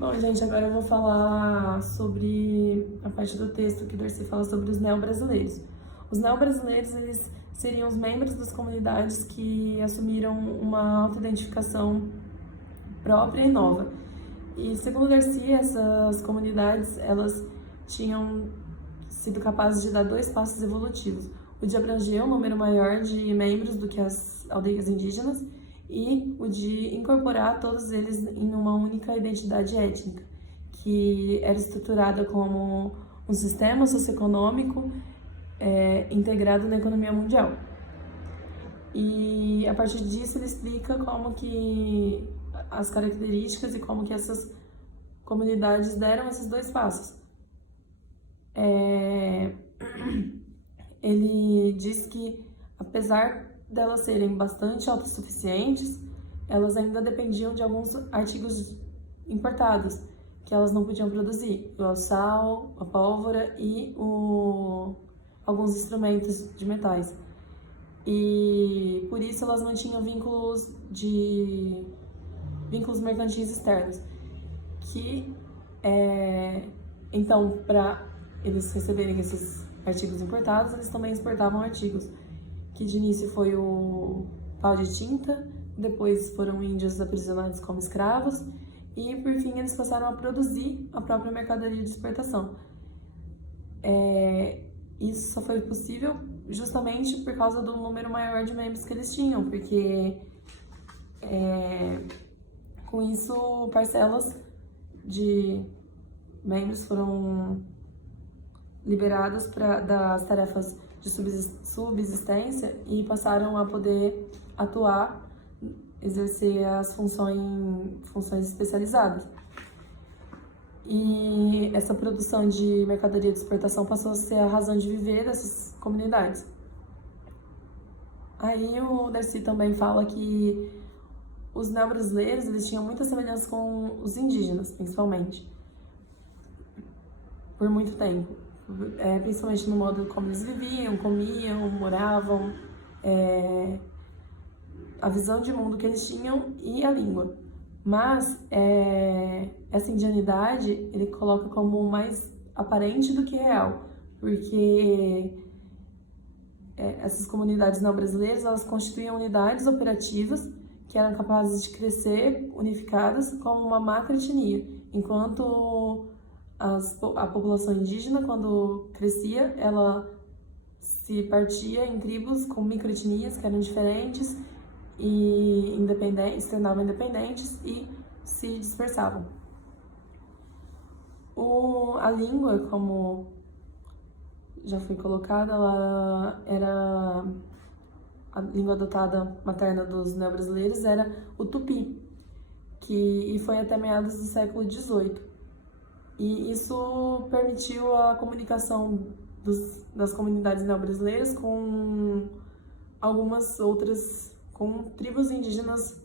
Bom, gente, agora eu vou falar sobre a parte do texto que o Darcy fala sobre os neo-brasileiros. Os neo-brasileiros, eles seriam os membros das comunidades que assumiram uma autoidentificação própria e nova. E, segundo Darcy, essas comunidades, elas tinham sido capazes de dar dois passos evolutivos: o de abranger um número maior de membros do que as aldeias indígenas e o de incorporar todos eles em uma única identidade étnica, que era estruturada como um sistema socioeconômico integrado na economia mundial. E a partir disso ele explica como que as características e como que essas comunidades deram esses dois passos. Ele diz que, apesar delas serem bastante autossuficientes, elas ainda dependiam de alguns artigos importados que elas não podiam produzir, o sal, a pólvora e alguns instrumentos de metais. E por isso elas não tinham vínculos mercantis externos, que então, para eles receberem esses artigos importados, eles também exportavam artigos, que de início foi o pau de tinta, depois foram índios aprisionados como escravos, e por fim eles passaram a produzir a própria mercadoria de exportação. Isso só foi possível justamente por causa do número maior de membros que eles tinham, porque com isso parcelas de membros foram liberados das tarefas de subsistência e passaram a poder atuar, exercer as funções especializadas. E essa produção de mercadoria de exportação passou a ser a razão de viver dessas comunidades. Aí o Darcy também fala que os neo-brasileiros, eles tinham muita semelhança com os indígenas, principalmente, por muito tempo. Principalmente no modo como eles viviam, comiam, moravam, a visão de mundo que eles tinham e a língua. Mas essa indianidade ele coloca como mais aparente do que real, porque essas comunidades neo-brasileiras, elas constituíam unidades operativas que eram capazes de crescer unificadas como uma macroetnia, enquanto a população indígena, quando crescia, ela se partia em tribos com microetnias que eram diferentes e se tornavam independentes e se dispersavam. A língua, como já foi colocada, ela era a língua adotada materna dos neo-brasileiros era o tupi, e foi até meados do século XVIII. E isso permitiu a comunicação das comunidades neo-brasileiras com algumas outras, com tribos indígenas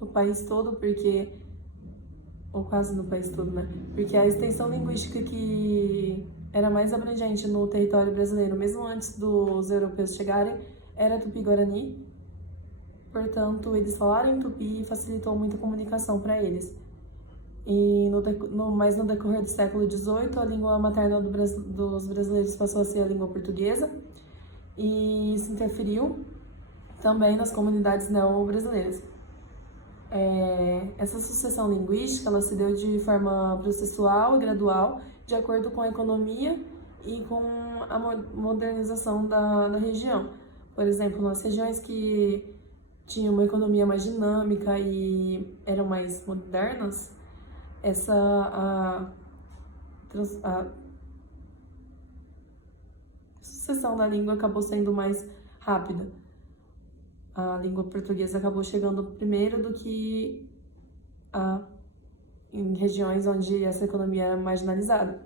no país todo, ou quase no país todo, né? Porque a extensão linguística que era mais abrangente no território brasileiro, mesmo antes dos europeus chegarem, era Tupi-Guarani. Portanto, eles falarem tupi facilitou muito a comunicação para eles. E mas no decorrer do século XVIII, a língua materna dos brasileiros passou a ser a língua portuguesa, e isso interferiu também nas comunidades neo-brasileiras. Essa sucessão linguística ela se deu de forma processual e gradual, de acordo com a economia e com a modernização da região. Por exemplo, nas regiões que tinham uma economia mais dinâmica e eram mais modernas, a sucessão da língua acabou sendo mais rápida. A língua portuguesa acabou chegando primeiro do que em regiões onde essa economia era marginalizada.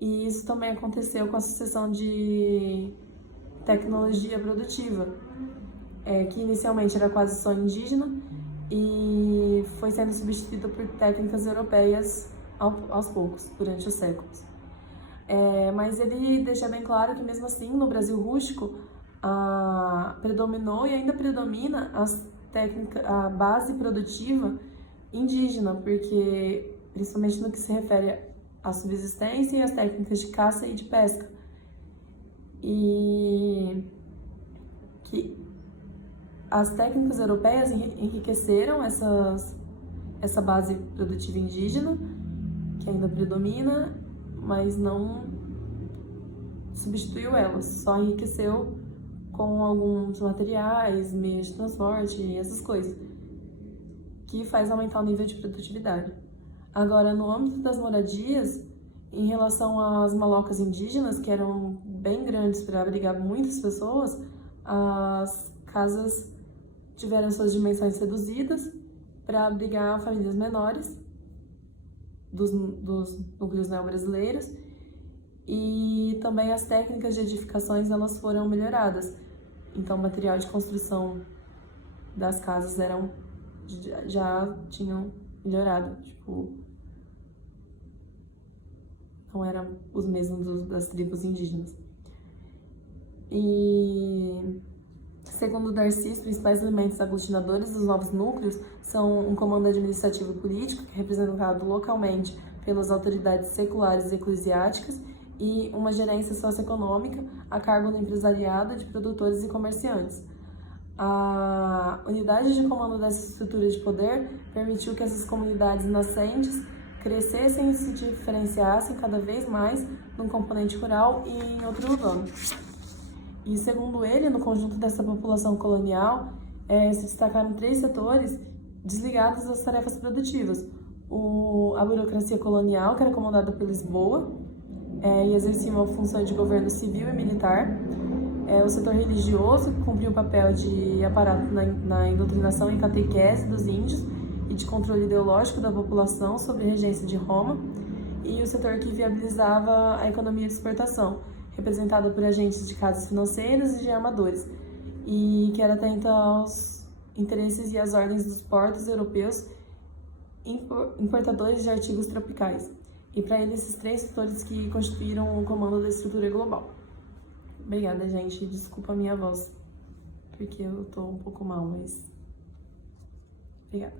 E isso também aconteceu com a sucessão de tecnologia produtiva, que inicialmente era quase só indígena e foi sendo substituída por técnicas europeias aos poucos, durante os séculos. Mas ele deixa bem claro que, mesmo assim, no Brasil rústico, predominou e ainda predomina a base produtiva indígena, porque principalmente no que se refere à subsistência e às técnicas de caça e de pesca. E que as técnicas europeias enriqueceram essa base produtiva indígena, que ainda predomina, mas não substituiu ela, só enriqueceu com alguns materiais, meios de transporte e essas coisas, que faz aumentar o nível de produtividade. Agora, no âmbito das moradias, em relação às malocas indígenas, que eram bem grandes para abrigar muitas pessoas, as casas tiveram suas dimensões reduzidas para abrigar famílias menores dos núcleos neobrasileiros, e também as técnicas de edificações elas foram melhoradas. Então, o material de construção das casas já tinham melhorado, tipo, não eram os mesmos das tribos indígenas. E, segundo Darcy, os principais elementos aglutinadores dos novos núcleos são um comando administrativo e político, que é representado localmente pelas autoridades seculares e eclesiásticas, e uma gerência socioeconômica a cargo do empresariado, de produtores e comerciantes. A unidade de comando dessa estrutura de poder permitiu que essas comunidades nascentes crescessem e se diferenciassem cada vez mais num componente rural e em outro urbano. E, segundo ele, no conjunto dessa população colonial, se destacaram 3 setores desligados das tarefas produtivas. A burocracia colonial, que era comandada por Lisboa, e exercia uma função de governo civil e militar. O setor religioso, que cumpria o papel de aparato na indoutrinação e catequese dos índios e de controle ideológico da população sob a regência de Roma. E o setor que viabilizava a economia de exportação, representada por agentes de casas financeiras e de armadores, e que era atenta aos interesses e às ordens dos portos europeus importadores de artigos tropicais. E para ele, esses 3 setores que constituíram o comando da estrutura global. Obrigada, gente. Desculpa a minha voz, porque eu tô um pouco mal, mas... Obrigada.